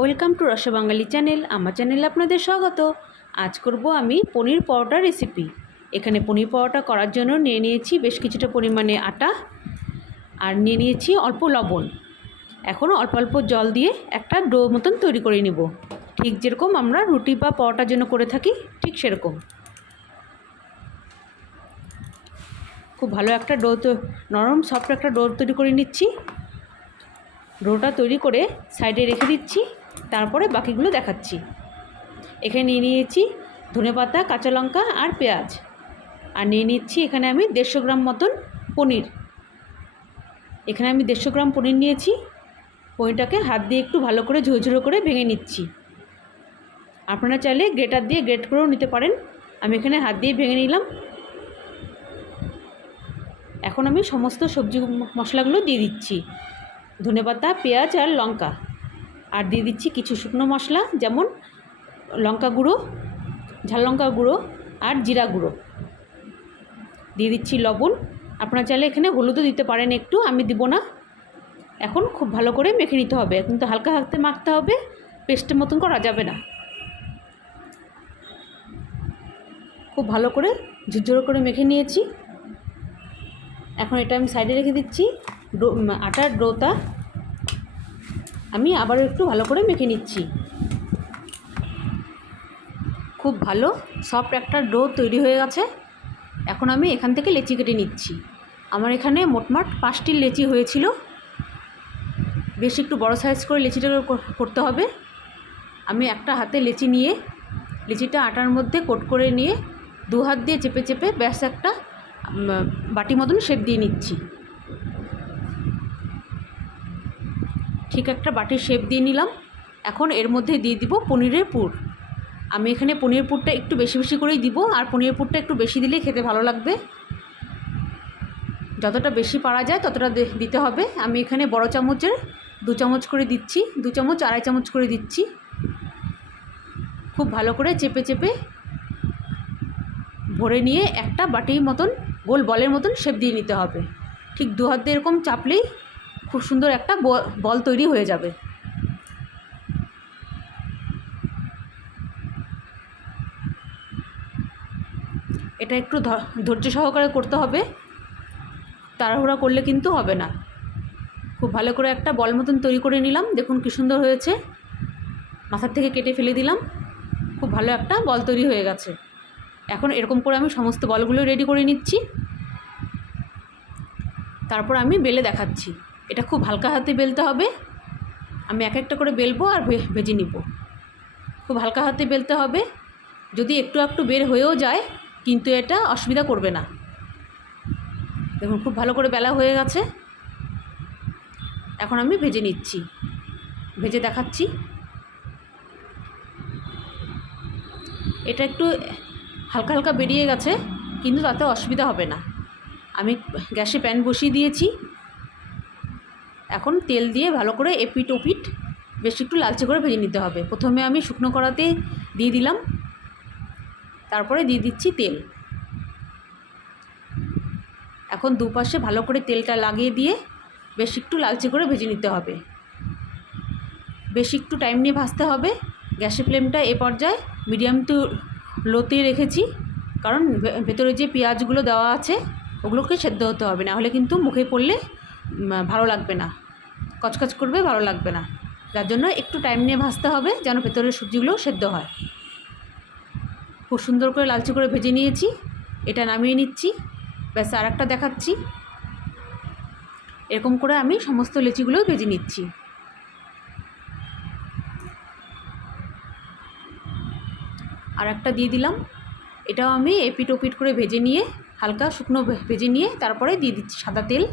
Welcome to রসা বাঙালি channel. আমার চ্যানেলে আপনাদের স্বাগত। আজ করব আমি পনির পরোটা রেসিপি। এখানে পনির পরোটা করার জন্য নিয়ে নিয়েছি বেশ কিছুটা পরিমাণে আটা, আর নিয়ে নিয়েছি অল্প লবণ। এখন অল্প অল্প জল দিয়ে একটা ডো মতন তৈরি করে নিব, ঠিক যেরকম আমরা রুটি বা পরোটার জন্য করে থাকি ঠিক সেরকম। খুব ভালো একটা ডো, নরম সফট একটা ডো তৈরি করে নিচ্ছি। ডোটা তৈরি করে সাইডে রেখে দিচ্ছি, তারপরে বাকিগুলো দেখাচ্ছি। এখানে নিয়ে নিয়েছি ধনেপাতা, কাঁচা লঙ্কা আর পেঁয়াজ, আর নিয়ে নিচ্ছি এখানে আমি 150 গ্রাম মতন পনির। এখানে আমি 150 গ্রাম পনির নিয়েছি। পনিরটাকে হাত দিয়ে একটু ভালো করে ঝুরঝুরো করে ভেঙে নিচ্ছি। আপনারা চাইলে গ্রেটার দিয়ে গ্রেট করেও নিতে পারেন, আমি এখানে হাত দিয়ে ভেঙে নিলাম। এখন আমি সমস্ত সবজি মশলাগুলো দিয়ে দিচ্ছি, ধনেপাতা, পেঁয়াজ আর লঙ্কা, আর দিয়ে দিচ্ছি কিছু শুকনো মশলা যেমন লঙ্কা গুঁড়ো, ঝাল লঙ্কা গুঁড়ো আর জিরা গুঁড়ো। দিয়ে দিচ্ছি লবণ। আপনারা চাইলে এখানে হলুদও দিতে পারেন একটু, আমি দিব না। এখন খুব ভালো করে মেখে নিতে হবে, কিন্তু হালকা হাতে মাখতে হবে, পেস্টের মতন করা যাবে না। খুব ভালো করে ঝুরঝুরো করে মেখে নিয়েছি। এখন এটা আমি সাইডে রেখে দিচ্ছি। আটার ডোটা আমি আবারও একটু ভালো করে মেখে নিচ্ছি। খুব ভালো সফট একটা ডো তৈরি হয়ে গেছে। এখন আমি এখান থেকে লেচি কেটে নিচ্ছি। আমার এখানে মোটমাট 5টি লেচি হয়েছিল। বেশ একটু বড় সাইজ করে লেচিটা করতে হবে। আমি একটা হাতে লেচি নিয়ে লেচিটা আটার মধ্যে কোট করে নিয়ে 2 হাত দিয়ে চেপে চেপে ব্যাস একটা বাটি মতন শেপ দিয়ে নিচ্ছি। ঠিক একটা বাটির শেপ দিয়ে নিলাম। এখন এর মধ্যে দিয়ে দিব পনিরের পুর। আমি এখানে পনিরের পুরটা একটু বেশি বেশি করেই দিব, আর পনিরের পুরটা একটু বেশি দিলে খেতে ভালো লাগবে। যতটা বেশি পারা যায় ততটা দিতে হবে। আমি এখানে বড় চামচের 2 চামচ করে দিচ্ছি, 2 চামচ 2.5 চামচ করে দিচ্ছি। খুব ভালো করে চেপে চেপে ভরে নিয়ে একটা বাটির মতন গোল বলের মতন শেপ দিয়ে নিতে হবে। ঠিক 2 হাত দিয়ে এরকম চাপলেই খুব সুন্দর একটা বল তৈরি হয়ে যাবে। এটা একটু ধৈর্য সহকারে করতে হবে, তাড়াহুড়া করলে কিন্তু হবে না। খুব ভালো করে একটা বল মতন তৈরি করে নিলাম। দেখুন কী সুন্দর হয়েছে। মাথার থেকে কেটে ফেলে দিলাম। খুব ভালো একটা বল তৈরি হয়ে গেছে। এখন এরকম করে আমি সমস্ত বলগুলো রেডি করে নিচ্ছি, তারপর আমি বেলে দেখাচ্ছি। এটা খুব হালকা হাতে বেলতে হবে। আমি এক একটা করে বেলবো আর ভেজে নিব। খুব হালকা হাতে বেলতে হবে। যদি একটু একটু বের হয়েও যায় কিন্তু এটা অসুবিধা করবে না। দেখুন খুব ভালো করে বেলা হয়ে গেছে। এখন আমি ভেজে নিচ্ছি, ভেজে দেখাচ্ছি। এটা একটু হালকা হালকা বেরিয়ে গেছে, কিন্তু তাতে অসুবিধা হবে না। আমি গ্যাসে প্যান বসিয়ে দিয়েছি। এখন তেল দিয়ে ভালো করে এপিট ওপিট বেশ একটু লালচে করে ভেজে নিতে হবে। প্রথমে আমি শুকনো কড়াতে দিয়ে দিলাম, তারপরে দিয়ে দিচ্ছি তেল। এখন দুপাশে ভালো করে তেলটা লাগিয়ে দিয়ে বেশ একটু লালচে করে ভেজে নিতে হবে। বেশ একটু টাইম নিয়ে ভাজতে হবে। গ্যাসের ফ্লেমটা এ পর্যায়ে মিডিয়াম টু লোতে রেখেছি, কারণ ভেতরে যে পেঁয়াজগুলো দেওয়া আছে ওগুলোকে সেদ্ধ হতে হবে, না হলে কিন্তু মুখে পড়লে ভালো লাগবে না, কচকচ করবে, ভালো লাগবে না। যার জন্য একটু টাইম নিয়ে ভাজতে হবে যেন ভেতরের সবজিগুলো সেদ্ধ হয়। খুব সুন্দর করে লালচে করে ভেজে নিয়েছি। এটা নামিয়ে নিচ্ছি। ব্যাস আর একটা দেখাচ্ছি। এরকম করে আমি সমস্ত লেচিগুলো ভেজে নিচ্ছি। আর একটা দিয়ে দিলাম। এটাও আমি এপিট ওপিট করে ভেজে নিয়ে হালকা শুকনো ভেজে নিয়ে তারপরে দিয়ে দিচ্ছি সাদা তেল।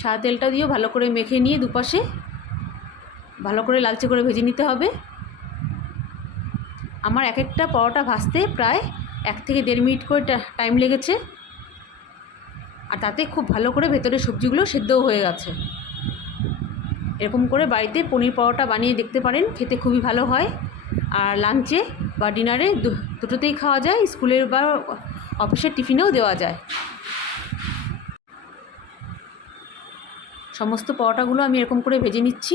সাদা তেলটা দিয়েও ভালো করে মেখে নিয়ে দুপাশে ভালো করে লালচে করে ভেজে নিতে হবে। আমার এক একটা পরোটা ভাজতে প্রায় 1 থেকে 1.5 মিনিট করে টাইম লেগেছে, আর তাতে খুব ভালো করে ভেতরের সবজিগুলো সেদ্ধও হয়ে গেছে। এরকম করে বাড়িতে পনির পরোটা বানিয়ে দেখতে পারেন, খেতে খুবই ভালো হয়। আর লাঞ্চে বা ডিনারে দুটোতেই খাওয়া যায়, স্কুলের বা অফিসের টিফিনেও দেওয়া যায়। সমস্ত পরোটাগুলো আমি এরকম করে ভেজে নিচ্ছি।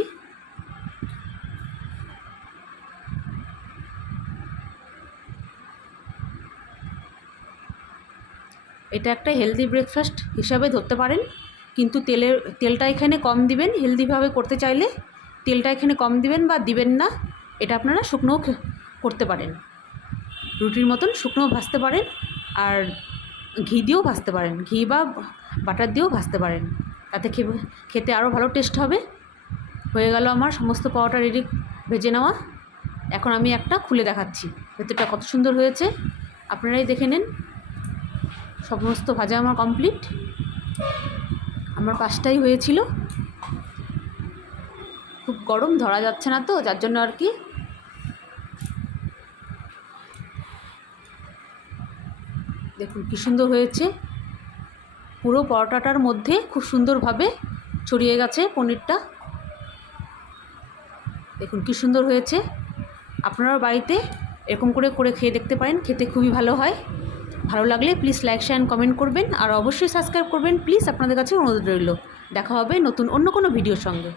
এটা একটা হেলদি ব্রেকফাস্ট হিসাবে ধরতে পারেন, কিন্তু তেলটা এখানে কম দিবেন। হেলদিভাবে করতে চাইলে তেলটা এখানে কম দিবেন বা দিবেন না। এটা আপনারা শুকনোও করতে পারেন, রুটির মতন শুকনোও ভাজতে পারেন, আর ঘি দিয়েও ভাজতে পারেন, ঘি বা বাটার দিয়েও ভাজতে পারেন, তাতে খেতে আরও ভালো টেস্ট হবে। হয়ে গেল আমার সমস্ত পাওয়াটা রেডি ভেজে নেওয়া। এখন আমি একটা খুলে দেখাচ্ছি ভেতরটা কত সুন্দর হয়েছে, আপনারাই দেখে নিন। সমস্ত ভাজা আমার কমপ্লিট। আমার 5টাই হয়েছিল, খুব গরম, ধরা যাচ্ছে না তো, যার জন্য আর কি। দেখুন কী সুন্দর হয়েছে, পুরো পরোটাটার মধ্যে খুব সুন্দরভাবে ছড়িয়ে গেছে পনিরটা। দেখুন কী সুন্দর হয়েছে। আপনারাও বাড়িতে এরকম করে খেয়ে দেখতে পারেন, খেতে খুবই ভালো হয়। ভালো লাগলে please like share and comment করবেন, আর অবশ্যই সাবস্ক্রাইব করবেন প্লিজ, আপনাদের কাছে অনুরোধ রইল। দেখা হবে নতুন অন্য কোনো ভিডিওর সঙ্গে।